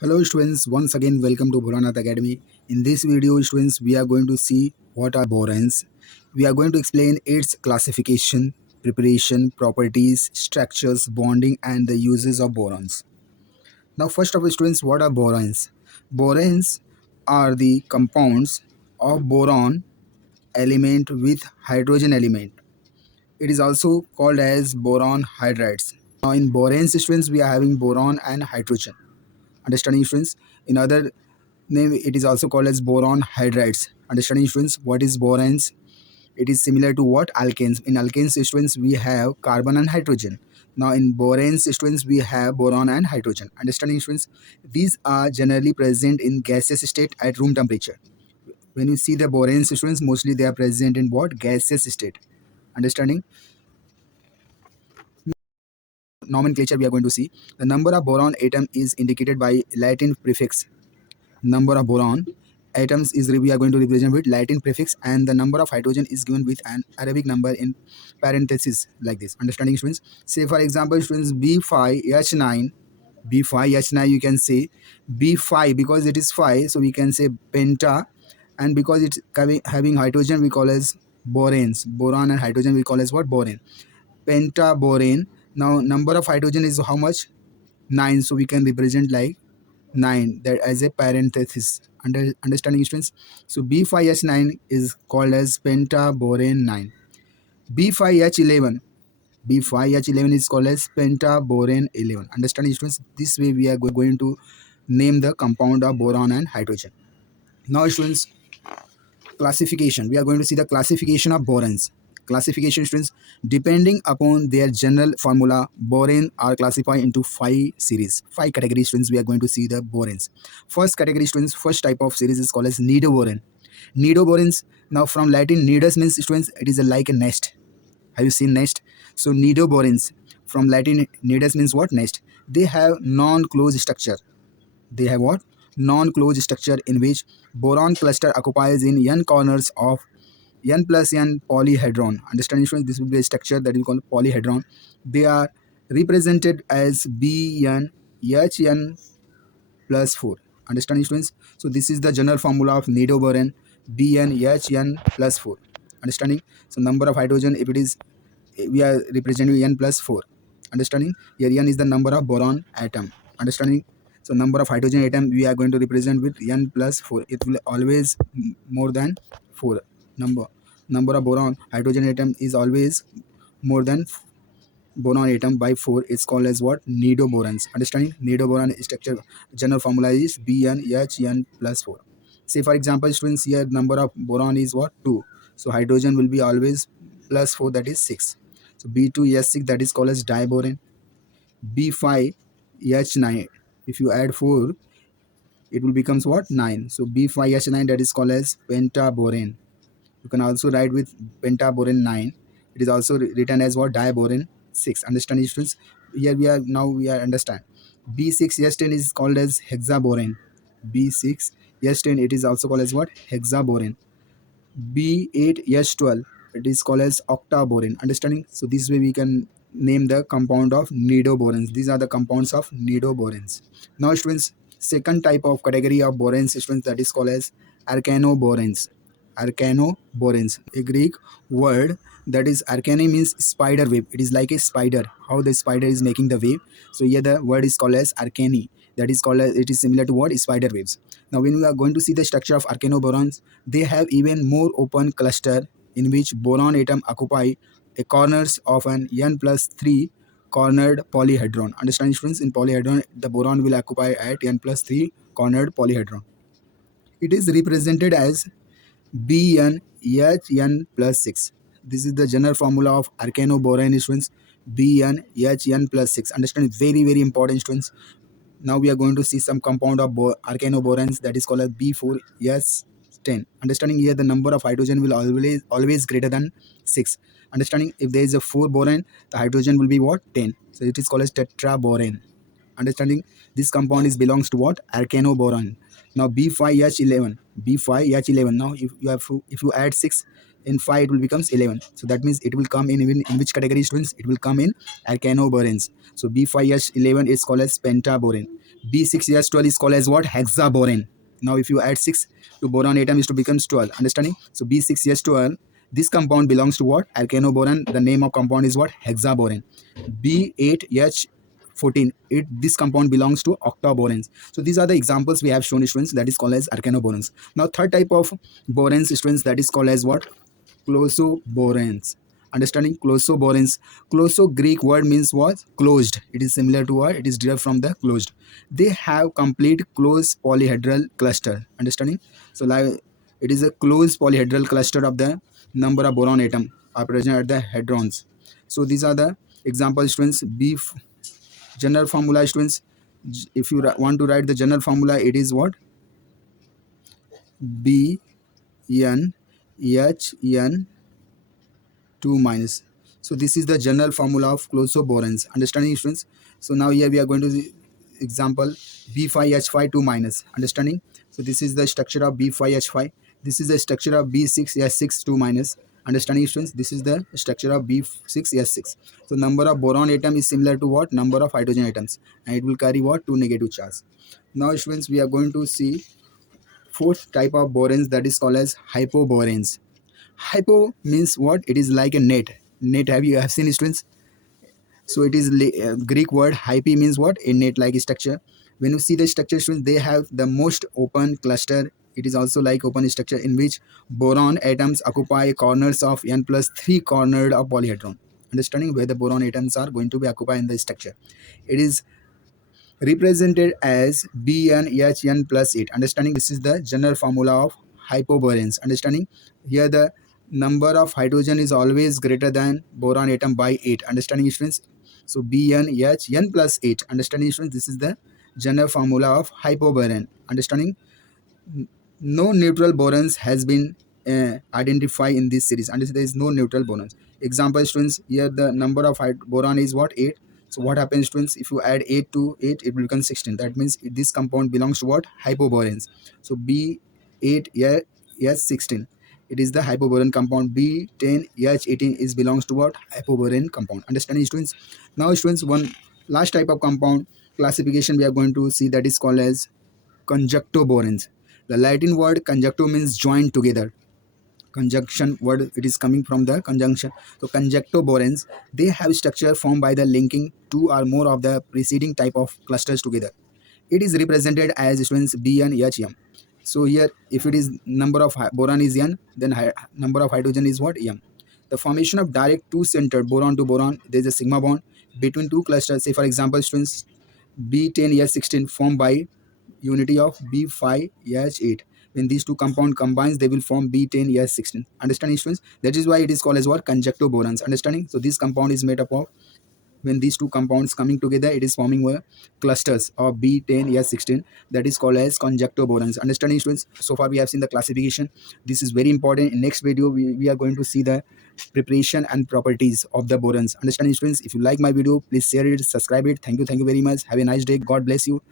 Hello students, once again welcome to Bholanat Academy. In this video students, we are going to see what are borans. We are going to explain its classification, preparation, properties, structures, bonding and the uses of borons. Now first of all students, what are borans? Borans are the compounds of boron element with hydrogen element. It is also called as boron hydrides. Now in borans students, we are having boron and hydrogen. Understanding students? In other name, it is also called as boron hydrides. Understanding students? What is borans? It is similar to what? Alkanes. In alkanes students, we have carbon and hydrogen. Now in boranes students, we have boron and hydrogen. Understanding students? These are generally present in gaseous state at room temperature. When you see the boranes students, mostly they are present in what? Gaseous state. Understanding? Nomenclature we are going to see. The number of boron atom is indicated by Latin prefix. Number of boron atoms is we are going to represent with Latin prefix, and the number of hydrogen is given with an Arabic number in parentheses like this. Understanding students? Say for example students, B5H9, B5H9 you can say B5 because it is 5, so we can say penta, and because it's having hydrogen we call as boranes. Boron and hydrogen we call as what? Borane. Pentaborane. Now number of hydrogen is how much? 9, so we can represent like 9 that as a parenthesis. Understanding students? So B5H9 is called as pentaborane 9. B5H11, B5H11 is called as pentaborane 11. Understanding students? This way we are going to name the compound of boron and hydrogen. Now students, classification. We are going to see the classification of borans. Classification students, depending upon their general formula, borane are classified into 5 categories students. We are going to see the boranes. First category students, first type of series is called as Nido boran. Nido borans, now from Latin nidus means students it is like a nest. Have you seen nest? So Nido borans from Latin nidus means what? Nest. They have non-closed structure. They have what? Non-closed structure in which boron cluster occupies in n corners of n plus n polyhedron. Understanding students? This will be a structure that we call polyhedron. They are represented as Bn Hn plus 4. Understanding students? So this is the general formula of Nido boron, Bn Hn plus 4. Understanding? So number of hydrogen, if it is, we are representing n plus 4. Understanding? Here n is the number of boron atom. Understanding? So number of hydrogen atom we are going to represent with n plus 4. It will always more than 4. Number of boron hydrogen atom is always more than boron atom by 4. It's called as what? Nido borans. Understanding? Nido boron structure general formula is Bn plus 4. Say for example students, here number of boron is what? 2. So hydrogen will be always plus 4, that is 6. So B2S6, that is called as diboran. B5H9, if you add 4 it will becomes what? 9. So B5H9, that is called as pentaborane. You can also write with pentaborane 9. It is also written as what? Diborane 6. Understand students? Here we are understand. B6H10 is called as hexaborane. B6H10 it is also called as what? Hexaborane. B8H12 it is called as octaborane. Understanding? So this way we can name the compound of nidoborans. These are the compounds of nidoborans. Now students, second type of category of borans students, that is called as Arcanoburens. Arcanoburens, a Greek word that is arcane means spider web. It is like a spider, how the spider is making the web. So here the word is called as arcane. That is called as, it is similar to what? Spider webs. Now when we are going to see the structure of Arcanoburens, they have even more open cluster in which boron atom occupy a corners of an n plus 3 cornered polyhedron. Understand students? In polyhedron the boron will occupy at n plus 3 cornered polyhedron. It is represented as Bn Hn plus 6. This is the general formula of Arcanoburens students. Bn Hn plus 6. Understand? Very important students. Now we are going to see some compound of Arcanoburens, that is called as B4S10. Understanding? Here the number of hydrogen will always greater than 6. Understanding? If there is a 4 boron, the hydrogen will be what? 10. So it is called as tetraborane. Understanding? This compound is belongs to what? Arcanoboron. Now B5H11. B5H11. Now if you add 6, in 5 it will becomes 11. So that means it will come in which category, students? It will come in Arcanoburens. So B5H11 is called as pentaborane. B6H12 is called as what? Hexaborane. Now if you add 6 to boron atom, is to becomes 12. Understanding? So B6H12, this compound belongs to what? Arcanoboran. The name of compound is what? Hexaborane. B8H14, this compound belongs to octoborans. So these are the examples we have shown, students, that is called as Arcanoborans. Now third type of borans, students, that is called as what? Closo Boranes. Understanding? Closo Boranes. Closo Greek word means what? Closed. It is similar to what? It is derived from the closed. They have complete closed polyhedral cluster. Understanding? So like it is a closed polyhedral cluster of the number of boron atom are present at the hadrons. So these are the example, students. General formula, students. If you want to write the general formula, it is what? B N H N 2 minus. So this is the general formula of Closo Boranes. Understanding, students? So now here we are going to the example B5H5 2 minus. Understanding? So this is the structure of B5H5. This is the structure of B6H6 2 minus. Understanding, students? This is the structure of B6H6. So number of boron atom is similar to what? Number of hydrogen atoms, and it will carry what? 2 negative charge. Now, students, we are going to see fourth type of borans, that is called as Hypoborins. Hypo means what? It is like a net. Net, have seen, students? So it is Greek word. Hype means what? A net like structure. When you see the structure, students, they have the most open cluster. It is also like open structure in which boron atoms occupy corners of n plus 3 cornered of polyhedron. Understanding? Where the boron atoms are going to be occupied in the structure. It is represented as BnHn plus 8. Understanding? This is the general formula of Hypoborins. Understanding? Here the number of hydrogen is always greater than boron atom by 8. Understanding, students? So BnHn plus 8. Understanding, students? This is the general formula of Hypoboran. Understanding? No neutral borons has been identified in this series, and there is no neutral borons. Example, students, here the number of boron is what? 8. So what happens, students? If you add 8 to 8, it will become 16. That means this compound belongs to what? Hypoborins. So B8 H16, it is the hypoboran compound. B10 H18 is belongs to what? Hypoboran compound. Understanding, students? Now, students, one last type of compound classification we are going to see, that is called as Conjuncto Boranes. The Latin word conjuncto means joined together. Conjunction word, it is coming from the conjunction. So Conjuncto Boranes, they have structure formed by the linking two or more of the preceding type of clusters together. It is represented as, students, BnHm. So here, if it is number of boron is n, then number of hydrogen is what? M. The formation of direct two-centered boron to boron, there is a sigma bond between two clusters. Say for example, students, B10H16 formed by unity of B5H8. When these two compound combines, they will form B10H16. Understanding, students? That is why it is called as what? Conjuncto Borans. Understanding? So this compound is made up of, when these two compounds coming together, it is forming clusters of B10H16, that is called as Conjuncto Borans. Understanding, students? So far we have seen the classification. This is very important. In next video we are going to see the preparation and properties of the borans. Understanding, students? If you like my video, please share it, subscribe it. Thank you very much. Have a nice day. God bless you.